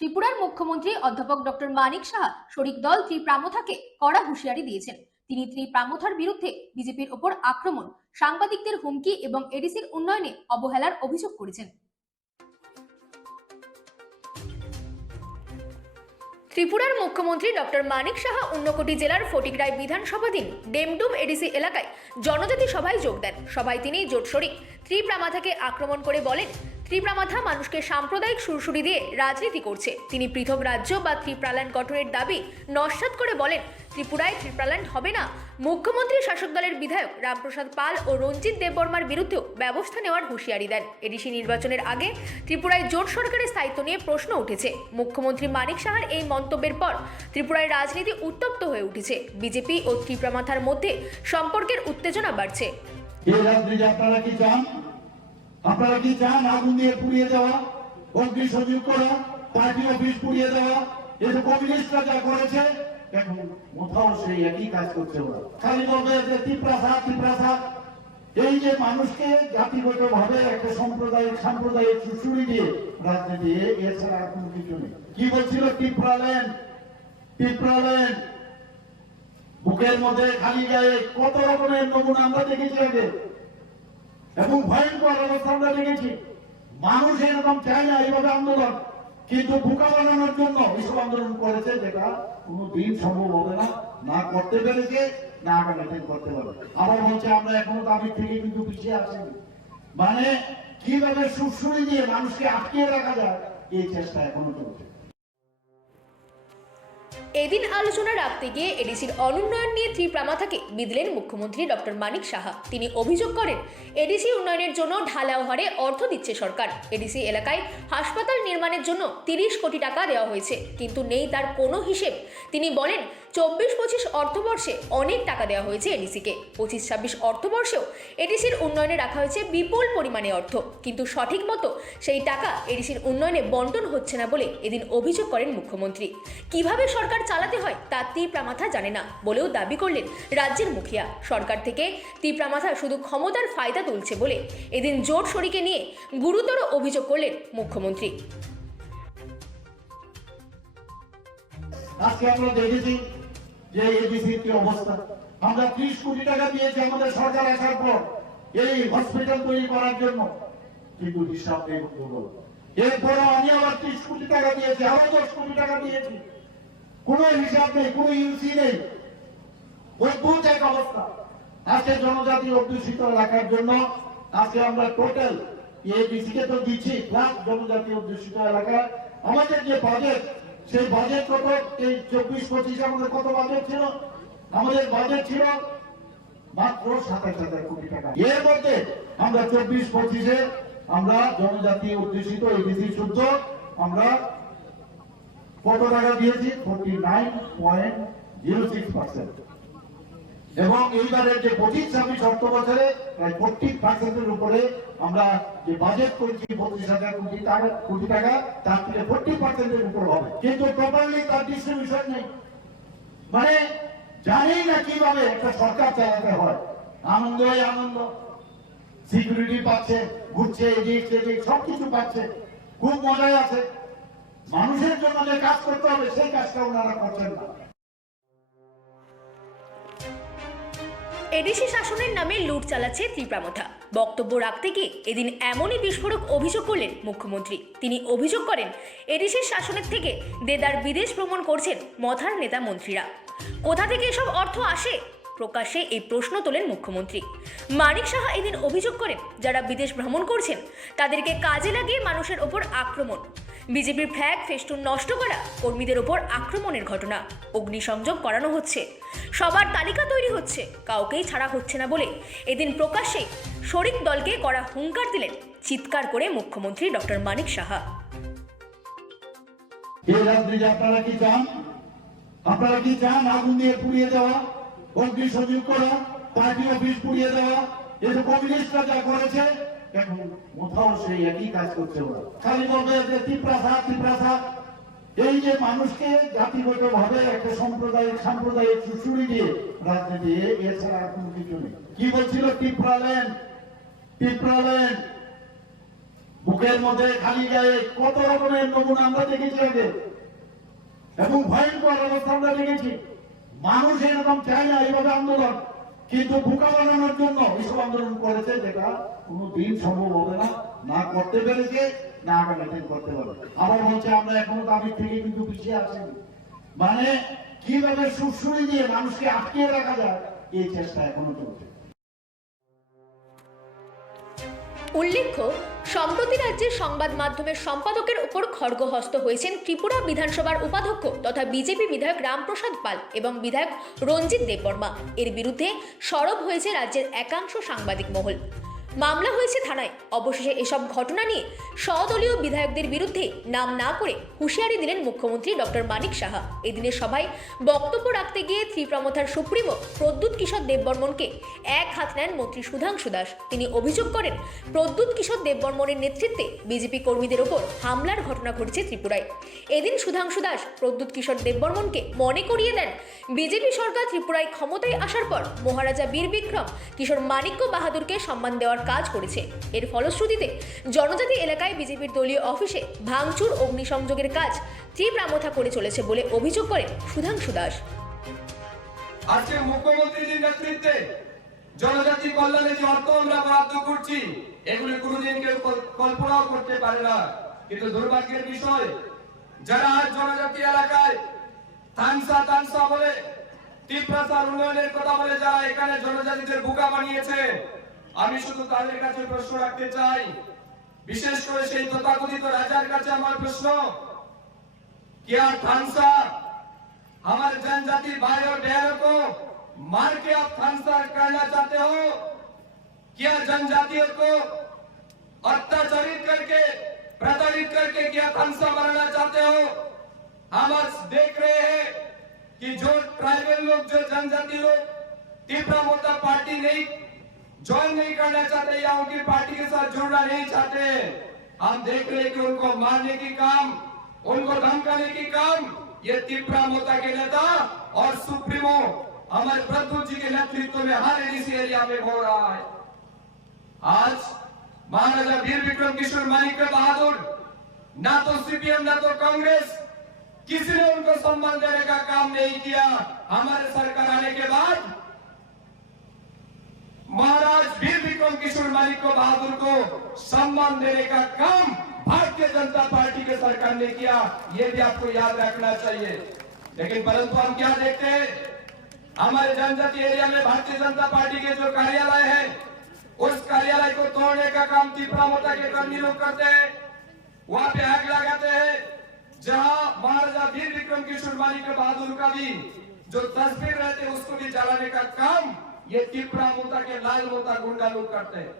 ত্রিপুরার মুখ্যমন্ত্রী অধ্যাপক ডক্টর মানিক সাহা শরিক দল ত্রিপ্রামথাকে কড়া হুঁশিয়ারি দিয়েছেন। তিনি ত্রিপ্রামথার বিরুদ্ধে বিজেপির ওপর আক্রমণ, সাংবাদিকদের হুমকি এবং এডিসির উন্নয়নে অবহেলার অভিযোগ করেছেন। ত্রিপুরার মুখ্যমন্ত্রী ডক্টর মানিক সাহা ঊনকোটি জেলার ফটিকরায় বিধানসভাধীন ডেমডুম এডিসি এলাকায় জনজাতি সভায় যোগ দেন। সভায় তিনি জোট শরিক ত্রিপ্রামাথাকে আক্রমণ করে বলেন, ত্রিপ্রামাথা মানুষকে সাম্প্রদায়িক সুরসুরি দিয়ে রাজনীতি করছে। তিনি পৃথক রাজ্য বা ত্রিপ্রাল্যান্ড গঠনের দাবি নস্যাৎ করে বলেন, ত্রিপুরায় ত্রিপ্রাল্যান্ড হবে না। মুখ্যমন্ত্রী শাসক দলের বিধায়ক রামপ্রসাদ পাল ও রঞ্জিত দেববর্মার বিরুদ্ধেও ব্যবস্থা নেওয়ার হুঁশিয়ারি দেন। এডিসি নির্বাচনের আগে ত্রিপুরায় জোট সরকারের স্থায়িত্ব নিয়ে প্রশ্ন উঠেছে। মুখ্যমন্ত্রী মানিক সাহার এই মন্তব্যের পর ত্রিপুরায় রাজনীতি উত্তপ্ত হয়ে উঠেছে। বিজেপি ও ত্রিপ্রামাথার মধ্যে সম্পর্কের উত্তেজনা বাড়ছে। আপনারা কি চান আগুন দিয়ে পুড়িয়ে দেওয়া, অগ্নি সংযোগ করা, পার্টি অফিস পুড়িয়ে দেওয়া? এই যে কমিউনিস্টরা যা করেছে, এখন কোথাও সেই একই কাজ করছে। ওরা খালি বলবে যে ত্রিপ্রাসা। এই যে মানুষকে জাতিগত ভাবে একটা সাম্প্রদায়িক সুশুরি দিয়ে রাজনীতি, এছাড়া আর কোনো কিছু নেই। কি বলছিল? ত্রিপ্রাল্যান্ড। বুকের মধ্যে খালি গায়ে কত রকমের নমুনা আমরা দেখেছি আগে, এবং ভয়ঙ্কর অবস্থা আমরা দেখেছি। মানুষ এরকম চায় না এইভাবে আন্দোলন, কিন্তু বোকা বানানোর জন্য এইসব আন্দোলন করেছে, যেটা কোনোদিন সম্ভব হবে না, না করতে পেরেছে, না আগামী করতে পারবে। আবার বলছে আমরা এখনো দাবি থেকে কিন্তু পিছিয়ে আসেনি। মানে কিভাবে সুরসুরি দিয়ে মানুষকে আটকিয়ে রাখা যায়, এই চেষ্টা এখনো চলছে। এদিন আলোচনা রাখতে গিয়ে এডিসির অনুন্নয়ন নিয়ে ত্রিপ্রামাথাকে বিদলেন মুখ্যমন্ত্রী ডক্টর মানিক সাহা। তিনি অভিযোগ করেন, এডিসি উন্নয়নের জন্য ঢালাও হারে অর্থ দিচ্ছে সরকার। এডিসি এলাকায় হাসপাতাল নির্মাণের জন্য 30 কোটি টাকা দেওয়া হয়েছে, কিন্তু নেই তার কোনো হিসেব। তিনি বলেন, 24-25 অর্থবর্ষে অনেক টাকা দেওয়া হয়েছে এডিসিকে। 25-26 অর্থবর্ষেও এডিসির উন্নয়নে রাখা হয়েছে বিপুল পরিমাণে অর্থ, কিন্তু সঠিক মতো সেই টাকা এডিসির উন্নয়নে বন্টন হচ্ছে না বলে এদিন অভিযোগ করেন মুখ্যমন্ত্রী। কিভাবে সরকার চালাতে হয় তা ত্রিপ্রামাথা জানে না বলেও দাবি করলেন রাজ্যের মুখিয়া। সরকার থেকে ত্রিপ্রামাথা শুধু ক্ষমতার ফায়দা তুলছে বলে এদিন জোট শরিকে নিয়ে গুরুতর অভিযোগ করলেন মুখ্যমন্ত্রী। আজকে আমরা দেখেছি যে এডিসির কি অবস্থা। আমরা 30 কোটি টাকা দিয়েছি আমাদের সরকার আসার পর এই হসপিটাল তৈরি করার জন্য, কিন্তু হিসাব নেই। এরপরও আমি আবার 30 কোটি টাকা দিয়েছি, আরো 10 কোটি টাকা দিয়েছি, কোন হিসাব নেই, কোন ইউসি নেই। অদ্ভুত এক অবস্থা। আজকে জনজাতি অধ্যুষিত এলাকার জন্য আজকে আমরা টোটাল এডিসি কে তো দিচ্ছি, প্লাস জনজাতি অধ্যুষিত এলাকা আমাদের যে বাজেট, সেই বাজেট কত? এই 24-25 আমাদের কত বাজেট ছিল? আমাদের বাজেট ছিল মাত্র 27,000 কোটি টাকা। এর মধ্যে আমরা 24-25-এ আমরা জনজাতি অধ্যুষিত এডিসি শুদ্ধ আমরা কত টাকা দিয়েছি? 49.06%। এবং এইবারের যে 25-26 অর্থ বছরে প্রায় 40% উপরে আমরা যে বাজেট করেছি 25,000 কোটি টাকা, তার থেকে 40% উপর হবে, কিন্তু প্রপারলি তার ডিস্ট্রিবিউশন নেই। মানে জানি না কিভাবে একটা সরকার চালাতে হয়। আনন্দ, সিকিউরিটি পাচ্ছে, ঘুরছে, এদিক সেদিক সবকিছু পাচ্ছে, খুব মজায় আছে। মানুষের জন্য যে কাজ করতে হবে সেই কাজটা ওনারা করছেন না। এডিসি শাসনের নামে লুট চালাচ্ছে ত্রিপ্রামাথা। বক্তব্য রাখতে গিয়ে এদিন এমনই বিস্ফোরক অভিযোগ করলেন মুখ্যমন্ত্রী। তিনি অভিযোগ করেন, এডিসির শাসনের থেকে দেদার বিদেশ ভ্রমণ করছেন মথার নেতা মন্ত্রীরা। কোথা থেকে এসব অর্থ আসে? প্রকাশ্যে এই প্রশ্ন তোলেন মুখ্যমন্ত্রী। মানিক সাহা এদিন অভিযোগ করেন, যারা বিদেশ ভ্রমণ করছেন তাদেরকে কাজে লাগিয়ে মানুষের ওপর আক্রমণ, বিজেপির ফ্ল্যাগ ফেস্টুন নষ্ট করা, কর্মীদের ওপর আক্রমণের ঘটনা, অগ্নিসংযোগ করানো হচ্ছে, সবার তালিকা তৈরি হচ্ছে, কাউকেই ছাড়া হচ্ছে না বলে এদিন প্রকাশ্যে শরিক দলকে কড়া হুঙ্কার দিলেন চিৎকার করে মুখ্যমন্ত্রী ডক্টর মানিক সাহা। আপনারা কি চান আগুন দিয়ে পুড়িয়ে দেওয়া, অগ্নি সংযোগ করা, পার্টি অফিস পুড়িয়ে দেওয়া? এই যে কমিউনিস্টরা যা করেছে, এখন কোথাও সেই একই কাজ করছে। ওরা খালি বলবে যে ত্রিপ্রাসা। এই যে মানুষকে জাতিগত ভাবে একটা সাম্প্রদায়িক সুশুরি দিয়ে রাজনীতি, এছাড়া আর কোনো কিছু নেই। কি বলছিল? ত্রিপ্রাল্যান্ড। বুকের মধ্যে খালি গায়ে কত রকমের নমুনা আমরা দেখেছি আগে, এবং ভয়ঙ্কর অবস্থা আমরা দেখেছি। মানুষ এরকম চায় না এইভাবে আন্দোলন, কিন্তু বোকা বানানোর জন্য এইসব আন্দোলন করেছে, যেটা কোনোদিন সম্ভব হবে না, না করতে পেরেছে, না আগামী দিন করতে পারবে। আবার বলছে আমরা এখনো দাবির থেকে কিন্তু পিছিয়ে আসেনি, মানে কিভাবে সুরসুরি দিয়ে মানুষকে আটকিয়ে রাখা যায় এই চেষ্টা এখনো চলছে। উল্লেখ্য, সম্প্রতি রাজ্যের সংবাদ মাধ্যমের সম্পাদকের উপর খড়গহস্ত হয়েছেন ত্রিপুরা বিধানসভার উপাধ্যক্ষ তথা বিজেপি বিধায়ক রামপ্রসাদ পাল এবং বিধায়ক রঞ্জিত দেববর্মা। এর বিরুদ্ধে সরব হয়েছে রাজ্যের একাংশ সাংবাদিক মহল। মামলা হয়েছে থানায়। অবশেষে এসব ঘটনা নিয়ে স্বদলীয় বিধায়কদের বিরুদ্ধে নাম না করে হুঁশিয়ারি দিলেন মুখ্যমন্ত্রী ডক্টর মানিক সাহা। এদিনের সভায় বক্তব্য রাখতে গিয়ে ত্রিপ্রামথার সুপ্রিমো প্রদ্যুৎ কিশোর দেববর্মনকে এক হাত নেন মন্ত্রী সুধাংশু দাস। তিনি অভিযোগ করেন, প্রদ্যুৎ কিশোর দেববর্মনের নেতৃত্বে বিজেপি কর্মীদের ওপর হামলার ঘটনা ঘটেছে ত্রিপুরায়। এদিন সুধাংশু দাস প্রদ্যুৎ কিশোর দেববর্মনকে মনে করিয়ে দেন, বিজেপি সরকার ত্রিপুরায় ক্ষমতায় আসার পর মহারাজা বীর বিক্রম কিশোর মানিক্য বাহাদুরকে সম্মান দেওয়ার কাজ করেছে। এর ফলশ্রুতিতে জনজাতি এলাকায় বিজেপির দলীয় অফিসে ভাঙচুর, অগ্নিসংযোগের কাজ ত্রিপ্রামথা করে চলেছে বলে অভিযোগ করেন সুধাংশু দাস। আজকে মুখ্যমন্ত্রীর নেতৃত্বে জনজাতি কল্যাণে যে অর্থ আমরা বরাদ্দ করছি, এগুলি কোনোদিন কেউ কল্পনাও করতে পারে না। কিন্তু দুর্ভাগ্যের বিষয়, যারা আজ জনজাতি এলাকায় তানসা বলে, তীব্রতার উন্নয়নের কথা বলে যারা এখানে জনজাতিদের বোকা বানিয়েছে, আমি শুধু তাদের কাছে প্রশ্ন রাখতে চাই, বিশেষ করে সেই তথাকথিত রাজার কাছে আমার প্রশ্ন, क्या थानसा हमारे जनजाति भाई और बहनों को मार के आप थानसा करना चाहते हो? क्या जनजातियों को अत्याचारित करके, प्रताड़ित करके क्या थानसा बनाना चाहते हो? हम आज देख रहे हैं कि जो ट्राइबल लोग, जो जनजाति लोग तीव्रमोर्चा पार्टी नहीं ज्वाइन नहीं करना चाहते या उनकी पार्टी के साथ जुड़ना नहीं चाहते, हम देख रहे हैं कि उनको मारने की काम, उनको धमकाने की काम ये तीव्रमोर्चा के नेता और सुप्रीमो हमारे प्रद्युत जी के नेतृत्व में हर एडीसी एरिया में हो रहा है। आज महाराजा वीर विक्रम किशोर मानिक्य बहादुर, ना तो सीपीएम ना तो कांग्रेस, किसी ने उनको सम्मान देने का काम नहीं किया। हमारे सरकार आने के बाद महाराज वीर विक्रम किशोर मानिक्य बहादुर को सम्मान देने का काम भारतीय जनता पार्टी के सरकार ने किया, ये भी आपको याद रखना चाहिए। लेकिन परंतु हम क्या देखते हैं, हमारे जनजाति एरिया में भारतीय जनता पार्टी के जो कार्यालय है, उस कार्यालय को तोड़ने का काम तीव्रमोर्चा के कर्मी लोग करते हैं, वहां पे आग लगाते हैं। जहां महाराजा वीर विक्रम किशोर मानिक्य बहादुर का भी जो तस्वीर रहते हैं उसको भी जलाने का काम ये तीव्रमोर्चा के लाल मोता गुंडा लोग करते हैं।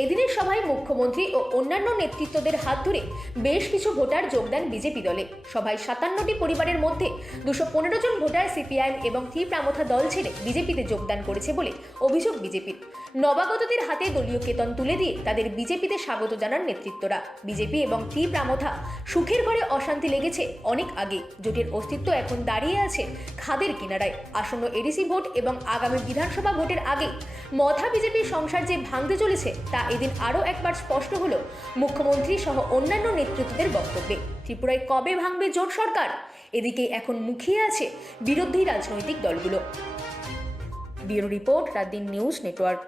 এদিনের সভায় মুখ্যমন্ত্রী ও অন্যান্য নেতৃত্বদের হাত ধরে বেশ কিছু ভোটার যোগ দেন বিজেপি দলে। সভায় 57টি পরিবারের মধ্যে 215 জন ভোটার সিপিআইএম এবং ত্রিপ্রামথা দল ছেড়ে বিজেপিতে যোগদান করেছে বলে অভিযোগ বিজেপির। নবাগতদের হাতে দলীয় কেতন তুলে দিয়ে তাদের বিজেপিতে স্বাগত জানান নেতৃত্বরা। বিজেপি এবং ত্রিপ্রামথা সুখের ঘরে অশান্তি লেগেছে অনেক আগে। জোটের অস্তিত্ব এখন দাঁড়িয়ে আছে খাদের কিনারায়। আসন্ন এডিসি ভোট এবং আগামী বিধানসভা ভোটের আগে মথা বিজেপির সংসার যে ভাঙতে চলেছে তা এদিন আরও একবার স্পষ্ট হলো মুখ্যমন্ত্রী সহ অন্যান্য নেতৃত্বদের বক্তব্যে। ত্রিপুরায় কবে ভাঙবে জোট সরকার, এদিকে এখন মুখিয়ে আছে বিরোধী রাজনৈতিক দলগুলো। Bureau report, রাতদিন news network.